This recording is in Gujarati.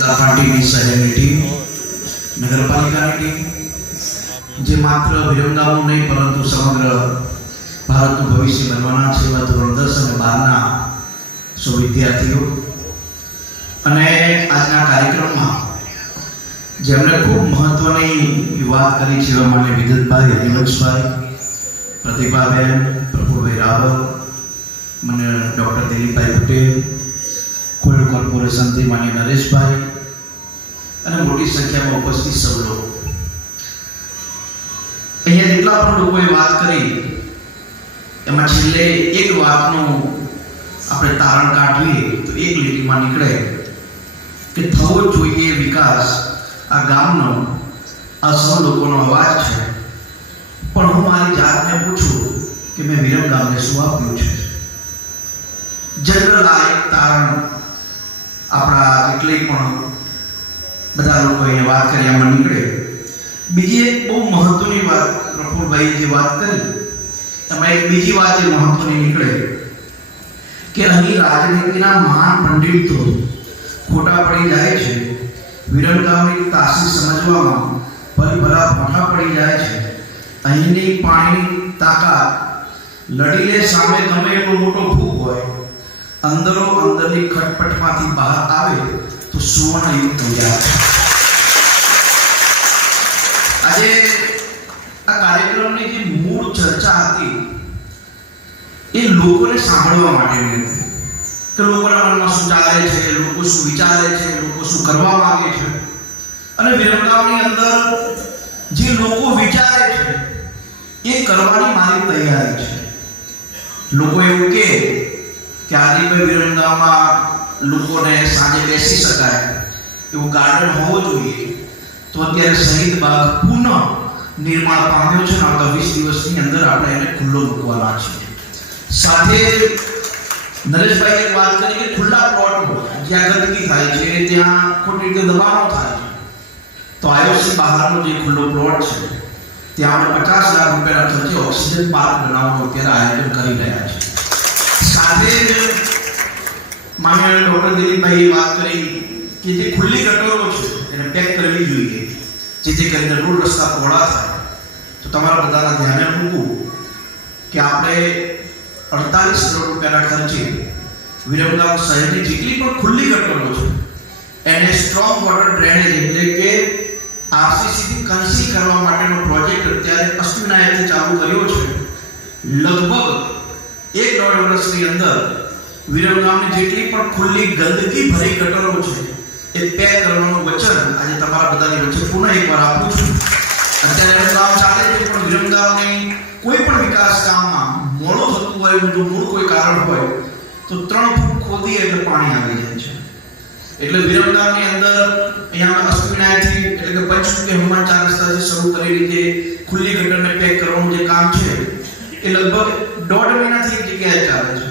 બનાસકાંઠીની શહેરની ટીમ નગરપાલિકાની ટીમ જે માત્ર વિરમગામનું નહીં પરંતુ સમગ્ર ભારતનું ભવિષ્ય બનવાના છે એવા ધોરણ દસ અને બારના સો વિદ્યાર્થીઓ અને આજના કાર્યક્રમમાં જેમણે ખૂબ મહત્વની વાત કરી છે એવા માટે વિદતભાઈ, હરિવંશભાઈ, પ્રતિભાબેન, પ્રફુલભાઈ રાવલ મને ડૉક્ટર દિલીપભાઈ પટેલ ખોડ કોર્પોરેશનથી માન્ય નરેશભાઈ અને મોટી સંખ્યામાં ઉપસ્થિત સૌ લોકો અહીંયા જેટલા પણ લોકોએ વાત કરી, એમાં છેલ્લે એક વાતનું આપણે તારણ કાઢીએ તો એક લીટીમાં નીકળે કે થવો જોઈએ વિકાસ આ ગામનો, આ સૌ લોકોનો અવાજ છે. પણ હું મારી જાતને પૂછું કે મેં વિરમ ગામને શું આપ્યું છે? જનરલ આ એક તારણ આપણા કેટલી પણ બધા લોકો એને વાત કરી, આમાં નીકળે બીજી એક બહુ મહત્વની વાત પ્રફુલભાઈ જે વાત કરી, એમાં એક બીજી વાત એ મહત્વની નીકળે કે અહીં રાજનીતિના મહાન પંડિતો ખોટા પડી જાય છે. વિરમગામની તાસી સમજવામાં ભલભલા મોઢા પડી જાય છે. અહીંની પાણીની તાકાત લડીને સામે ગમે એટલો મોટો ભૂખ હોય, અંદરો અંદરની ખટપટમાંથી બહાર આવે તો સુવર્ણ યુગ તૈયાર આજે આ કાર્યક્રમની જે મૂળ ચર્ચા હતી, એ લોકોને સાંભળવા માટેની હતી. કે લોકોના મનમાં શું ચાલે છે, લોકો શું વિચારે છે, લોકો શું કરવા માંગે છે. અને વિરમગામની અંદર જે લોકો વિચારે છે, એ કરવાની મારી તૈયારી છે. લોકો એવું કે કે આદિભાઈ વિરમગામમાં લોકોને સાંજે બેસી શકાય. એવું ગાર્ડન હોવું જોઈએ. તો અત્યારે શહીદ બાગ પુનઃ નિર્માણ પામ્યો છે આવતા વીસ દિવસની અંદર આપણે એને ખુલ્લો મૂકવાના છીએ સાથે નરેશભાઈ એક વાત કરી કે ખુલ્લા પ્લોટ જ્યાં ગંદકી થાય છે, ત્યાં ખોટી રીતે દબાણો થાય છે. તો આઈઓસી બહારનો જે ખુલ્લો પ્લોટ છે, ત્યાં આપણે પચાસ લાખ રૂપિયાના ખર્ચે ઓક્સિજન પાર્ક બનાવવાનું અત્યારે આયોજન કરી રહ્યા છે. સાથે જ માન્ય ડોક્ટર દિલીપભાઈએ વાત કરી કે જે ખુલ્લી ગટરો છે, એને પેક કરવી જોઈએ. જેથી કરીને રોડ રસ્તા પહોળા થાય. તો તમારા બધાના ધ્યાને મૂકવું કે આપણે અડતાલીસ કરોડ રૂપિયાના ખર્ચે વિરમગામ શહેરની જેટલી પણ ખુલ્લી ગટરો છે, એને સ્ટ્રોંગ વોટર ડ્રેનેજ એટલે કે આરસીસીથી કન્સી કરવા માટેનો પ્રોજેક્ટ અત્યારે અષ્ટવિનાયકથી ચાલુ કર્યો છે, લગભગ એક દોઢ વર્ષની અંદર વિરમગામની જેટલી પણ ખુલ્લી ગંદકી ભરી ગટરો છે, એ પેક કરવાનું વચન આજે તમારા બધાની વચ્ચે પુનઃ એકવાર આપું છું. અત્યારે વિરમગામ ચાલે છે, પણ વિરમગામની કોઈ પણ વિકાસ કામમાં મોડું થતું હોય જો મૂળ કોઈ કારણ હોય, તો ત્રણ ફૂટ ખોદી એટલે પાણી આવી જાય છે. એટલે વિરમગામની અંદર અહીંયા અષ્ટવિનાયકથી એટલે કે પંચમુખી હનુમાન ચાર રસ્તાથી શરૂ કરી રીતે ખુલ્લી ગટરને પેક કરવાનું જે કામ છે, એ લગભગ દોઢ મહિનાથી એક જગ્યાએ ચાલે છે.